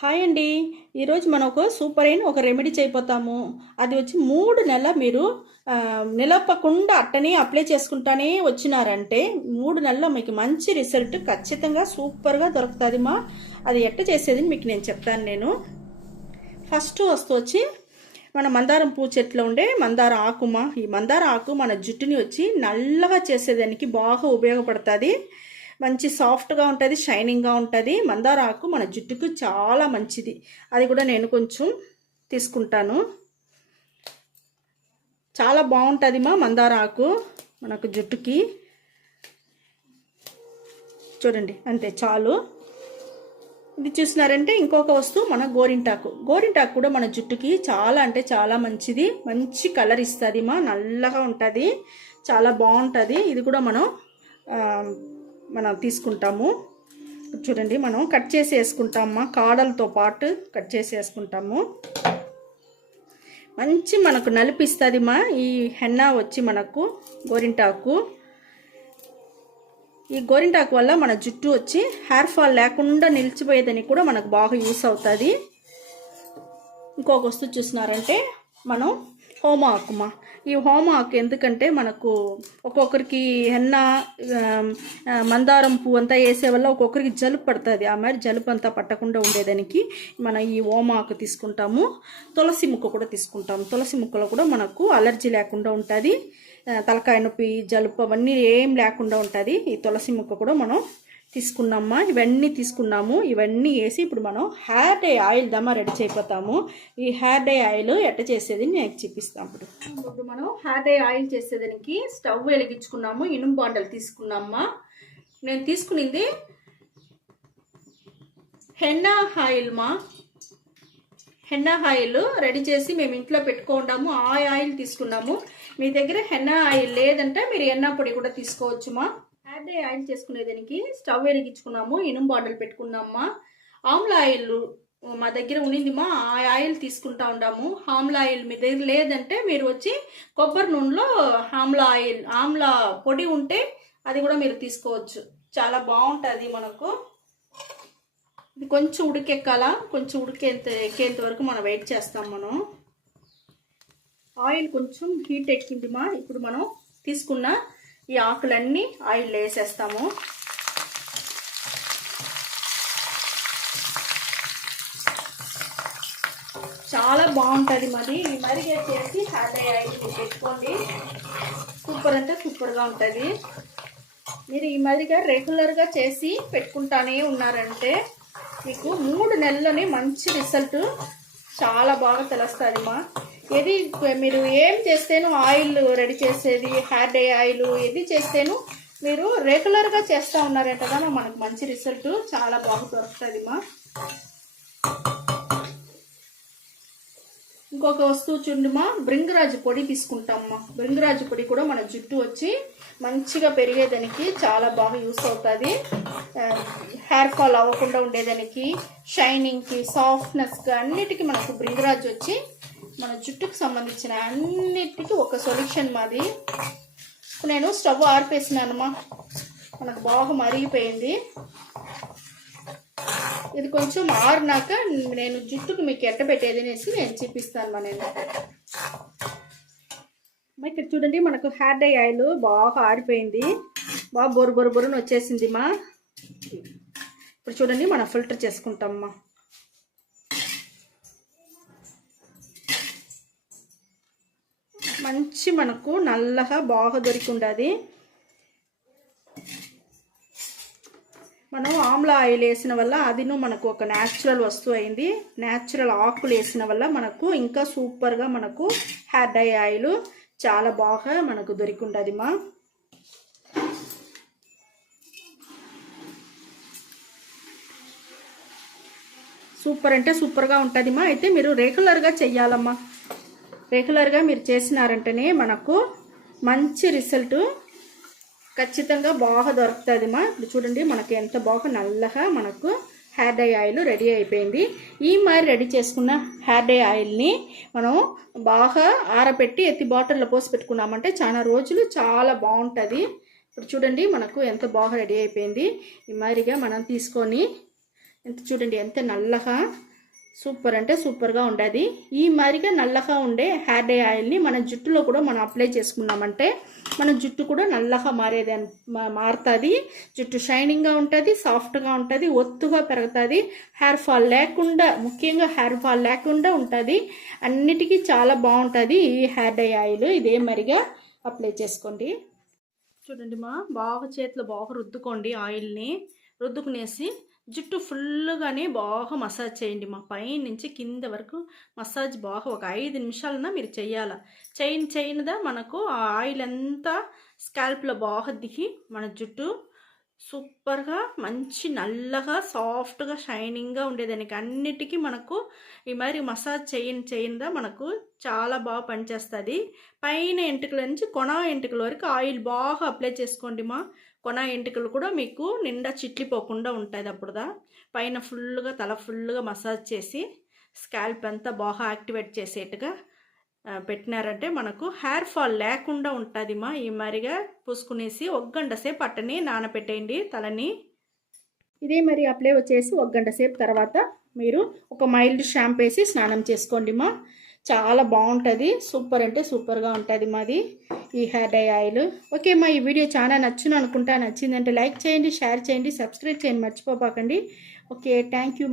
Hi అండి. ఈరోజు మనం ఒక సూపర్ అయిన ఒక రెమెడీ చేయబోతాము. అది వచ్చి 3 నెలలు మీరు నిలపకుండా అట్టనే అప్లై చేసుకుంటానే వచ్చినారంటే 3 నెలల్లో మీకు మంచి రిజల్ట్ ఖచ్చితంగా సూపర్గా దొరుకుతుంది. అది ఎట్ట చేసేది మీకు నేను చెప్తాను. ఫస్ట్ వచ్చి మన మందారం పూ చెట్లో ఉండే మందార ఆకుమా. ఈ మందార ఆకు మన జుట్టుని వచ్చి నల్లగా చేసేదానికి బాగా ఉపయోగపడుతుంది. మంచి సాఫ్ట్గా ఉంటుంది, షైనింగ్గా ఉంటుంది. మందార ఆకు మన జుట్టుకు చాలా మంచిది. అది కూడా నేను కొంచెం తీసుకుంటాను. చాలా బాగుంటుంది మందార ఆకు మనకు జుట్టుకి. చూడండి, అంతే చాలు. ఇది చూసినారంటే ఇంకొక వస్తువు మన గోరింటాకు. గోరింటాకు కూడా మన జుట్టుకి చాలా అంటే చాలా మంచిది. మంచి కలర్ ఇస్తుంది, నల్లగా ఉంటుంది, చాలా బాగుంటుంది. ఇది కూడా మనం తీసుకుంటాము. చూడండి, మనం కట్ చేసి వేసుకుంటామా, కాడలతో పాటు కట్ చేసి వేసుకుంటాము. మంచి మనకు నలిపిస్తుంది ఈ హెన్నా వచ్చి మనకు గోరింటాకు. ఈ గోరింటాకు వల్ల మన జుట్టు వచ్చి హెయిర్ ఫాల్ లేకుండా నిలిచిపోయేదని కూడా మనకు బాగా యూస్ అవుతుంది. ఇంకొక వస్తువు చూసినారంటే మనం హోమాకుమా. ఈ హోమాకు ఎందుకంటే మనకు ఒక్కొక్కరికి హెన్న మందారం పువ్వు అంతా వేసే వల్ల ఒక్కొక్కరికి జలుబు పడుతుంది. ఆ మరి జలుబు అంతా పట్టకుండా ఉండేదానికి మనం ఈ హోమాకు తీసుకుంటాము. తులసి ముక్క కూడా తీసుకుంటాము. తులసి ముక్కలో కూడా మనకు అలర్జీ లేకుండా ఉంటుంది. తలకాయ నొప్పి, జలుబు అవన్నీ ఏం లేకుండా ఉంటుంది. ఈ తులసి ముక్క కూడా మనం తీసుకున్నామా. ఇవన్నీ తీసుకున్నాము. ఇవన్నీ వేసి ఇప్పుడు మనం హెయిర్ డై ఆయిల్ దమ్మా రెడీ చేయపోతాము. ఈ హెయిర్ డై ఆయిల్ ఎట్ట చేసేది నేను చూపిస్తాను. ఇప్పుడు మనం హెయిర్ డై ఆయిల్ చేసేదానికి స్టవ్ వెలిగించుకున్నాము. ఇనుము బాండలు తీసుకున్నామా. నేను తీసుకునింది henna oil henna oil ready చేసి మేము ఇంట్లో పెట్టుకుంటాము. ఆ ఆయిల్ తీసుకున్నాము. మీ దగ్గర హెన్నా ఆయిల్ లేదంటే మీరు ఎన్నా పొడి కూడా తీసుకోవచ్చుమా. హెయిర్ డై ఆయిల్ చేసుకునేదానికి స్టవ్ వెలిగించుకున్నాము. ఇనుము బాండలు పెట్టుకున్నామా. ఆమ్లా ఆయిల్ మా దగ్గర ఉన్నిందిమా. ఆ ఆయిల్ తీసుకుంటా ఉన్నాము. ఆమ్లా ఆయిల్ మీ దగ్గర లేదంటే మీరు వచ్చి కొబ్బరి నూనెలో ఆమ్లా పొడి ఉంటే అది కూడా మీరు తీసుకోవచ్చు. చాలా బాగుంటుంది మనకు. ఇది కొంచెం ఉడికెక్కాలా, కొంచెం ఎక్కేంత వరకు మనం వెయిట్ చేస్తాం. మనం ఆయిల్ కొంచెం హీట్ ఎక్కిందిమా. ఇప్పుడు మనం తీసుకున్న ఈ ఆకులన్నీ ఆయిల్ వేసేస్తాము. చాలా బాగుంటుంది ఈ మరిగే చేసి హెయిర్ డై ఆయిల్ పెట్టుకోండి. సూపర్ అంటే సూపర్గా ఉంటుంది. మీరు ఈ మరిగా రెగ్యులర్గా చేసి పెట్టుకుంటానే ఉన్నారంటే మీకు 3 నెలల్లోనే మంచి రిజల్ట్ చాలా బాగా తెలుస్తుంది. ఏది మీరు ఏం చేస్తేనో ఆయిల్ రెడీ చేసేది, హెయిర్ డై ఆయిల్ ఏది చేస్తేనో మీరు రెగ్యులర్గా చేస్తూ ఉన్నారంటే కదా మనకు మంచి రిజల్ట్ చాలా బాగా దొరుకుతుంది. ఇంకొక వస్తువు చూడమా, భృంగరాజు పొడి తీసుకుంటామా. భృంగరాజు పొడి కూడా మన జుట్టు వచ్చి మంచిగా పెరిగేదానికి చాలా బాగా యూస్ అవుతుంది. హెయిర్ ఫాల్ అవ్వకుండా ఉండేదానికి, షైనింగ్కి, సాఫ్ట్నెస్గా అన్నిటికీ మనకు భృంగరాజు వచ్చి మన జుట్టుకు సంబంధించిన అన్నిటికీ ఒక సొల్యూషన్ మాది. నేను స్టవ్ ఆర్పేసినానమ్మా. మనకు బాగా మరిగిపోయింది. ఇది కొంచెం ఆరినాక నేను జుట్టుకు మీకు ఎట్ట పెట్టేది అనేసి నేను చూపిస్తాను. ఇక్కడ చూడండి, మనకు హెయిర్ డై ఆయిల్ బాగా ఆరిపోయింది. బాగా బొరుని వచ్చేసింది ఇప్పుడు చూడండి, మనం ఫిల్టర్ చేసుకుంటామమ్మా. మంచి మనకు నల్లగా బాగా దొరికి ఉండదు. మనం ఆమ్లా ఆయిల్ వేసిన వల్ల అదిను మనకు ఒక న్యాచురల్ వస్తువు అయింది. న్యాచురల్ ఆకులు వేసిన వల్ల మనకు ఇంకా సూపర్గా మనకు హెయిర్ డై ఆయిల్ చాలా బాగా మనకు దొరికి ఉండదు. సూపర్ అంటే సూపర్గా ఉంటుంది. అయితే మీరు రెగ్యులర్గా చెయ్యాలమ్మా. రెగ్యులర్గా మీరు చేసినారంటేనే మనకు మంచి రిజల్ట్ ఖచ్చితంగా బాగా దొరుకుతుంది. ఇప్పుడు చూడండి, మనకి ఎంత బాగా నల్లగా మనకు హెయిర్ డై ఆయిల్ రెడీ అయిపోయింది. ఈ మరి రెడీ చేసుకున్న హెయిర్ డై ఆయిల్ని మనం బాగా ఆరబెట్టి ఎత్తి బాటిల్లో పోసి పెట్టుకున్నామంటే చాలా రోజులు చాలా బాగుంటుంది. ఇప్పుడు చూడండి, మనకు ఎంత బాగా రెడీ అయిపోయింది. ఈ మాదిరిగా మనం తీసుకొని చూడండి ఎంత నల్లగా సూపర్ అంటే సూపర్గా ఉండేది. ఈ మరిగా నల్లగా ఉండే హెయిర్ డై ఆయిల్ని మన జుట్టులో కూడా మనం అప్లై చేసుకున్నామంటే మన జుట్టు కూడా నల్లగా మారుతుంది. జుట్టు షైనింగ్గా ఉంటుంది, సాఫ్ట్గా ఉంటుంది, ఒత్తుగా పెరుగుతుంది, హెయిర్ ఫాల్ లేకుండా, ముఖ్యంగా హెయిర్ ఫాల్ లేకుండా ఉంటుంది. అన్నిటికీ చాలా బాగుంటుంది ఈ హెయిర్ డై ఆయిల్. ఇదే మరిగా అప్లై చేసుకోండి. చూడండి బాగా చేతిలో బాగా రుద్దుకోండి. ఆయిల్ని రుద్దుకునేసి జుట్టు ఫుల్గానే బాగా మసాజ్ చేయండి. పై నుంచి కింద వరకు మసాజ్ బాగా ఒక 5 నిమిషాలన్నా మీరు చెయ్యాల. చేయనిదా మనకు ఆ ఆయిల్ అంతా స్కాల్ప్లో బాగా దిగి మన జుట్టు సూపర్గా మంచి నల్లగా సాఫ్ట్గా షైనింగ్గా ఉండేదానికి అన్నిటికీ మనకు ఈ మరి మసాజ్ చేయనిదా మనకు చాలా బాగా పనిచేస్తుంది. పైన ఎంటుకల నుంచి కొన ఎంటుకల వరకు ఆయిల్ బాగా అప్లై చేసుకోండి. కొన ఎంటుకలు కూడా మీకు నిండా చిట్లిపోకుండా ఉంటుంది. అప్పుడుదా పైన ఫుల్గా తల ఫుల్గా మసాజ్ చేసి స్కాల్ప్ అంతా బాగా యాక్టివేట్ చేసేట్టుగా పెట్టినారంటే మనకు హెయిర్ ఫాల్ లేకుండా ఉంటుంది. ఈ మరిగా పూసుకునేసి 1 గంట సేపు అట్టని నానబెట్టేయండి తలని. ఇదే మరి అప్లై వచ్చేసి 1 గంట సేపు తర్వాత మీరు ఒక మైల్డ్ షాంపూ వేసి స్నానం చేసుకోండి. చాలా బాగుంటుంది. సూపర్ అంటే సూపర్గా ఉంటుంది మాది ఈ హెయిర్ డై ఆయిల్. ఓకే ఈ వీడియో చాలా నచ్చిందంటే లైక్ చేయండి, షేర్ చేయండి, సబ్స్క్రైబ్ చేయండి మర్చిపోకండి. Okay thank you